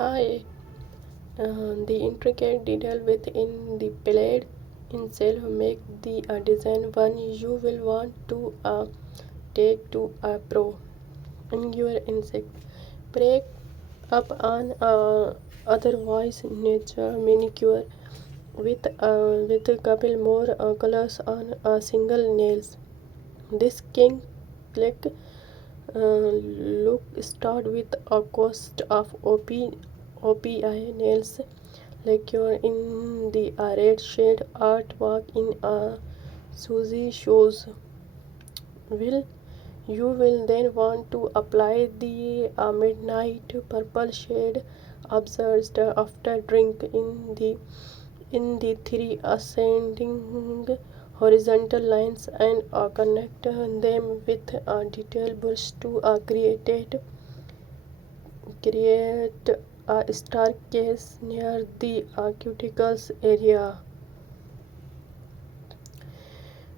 Hi, the intricate detail within the blade itself make the design one you will want to take to a pro in your insect. Break up an otherwise nature manicure with a couple more colors on a single nails. This king click look start with a cost of OPI nails lacquer in the red shade artwork in a Suzy shows. Will you will then want to apply the midnight purple shade observed after drink in the three ascending horizontal lines and connect them with a detail brush to create a staircase near the cuticles area,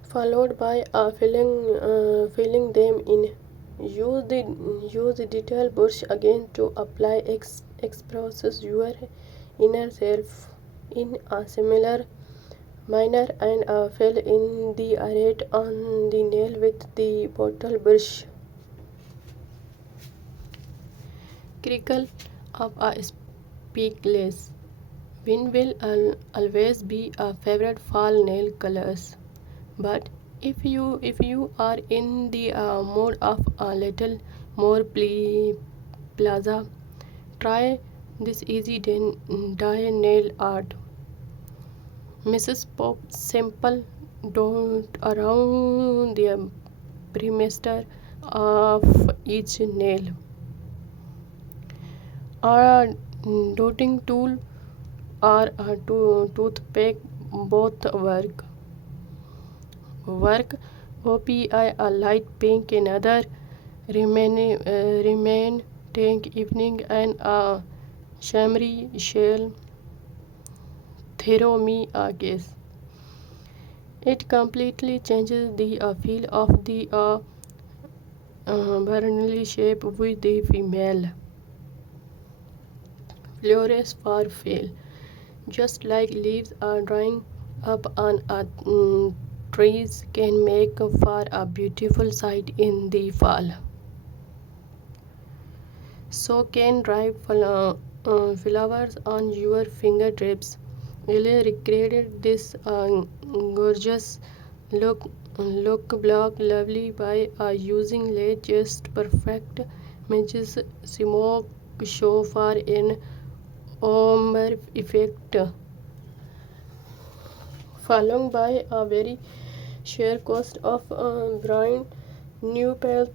followed by filling them in. Use the detail brush again to apply expresses your inner self in a similar manner and fill in the red on the nail with the bottle brush. Crinkle of a speakless wind will always be a favorite fall nail colors. But if you are in the mood of a little more plaza, try this easy dye nail art. Mrs. Pop simple dot around the perimeter of each nail. A dotting tool or a toothpick both work. OPI a light pink another remain tank evening and a chamois shell throw me a guess. It completely changes the feel of the Bernally shape with the female. Flores for fail. Just like leaves are drying up on trees can make for a beautiful sight in the fall. So can dry flowers on your fingertips. Lily recreated this gorgeous look block lovely by using late just perfect matches smoke show for an ombre effect, followed by a very sheer cost of brand new pale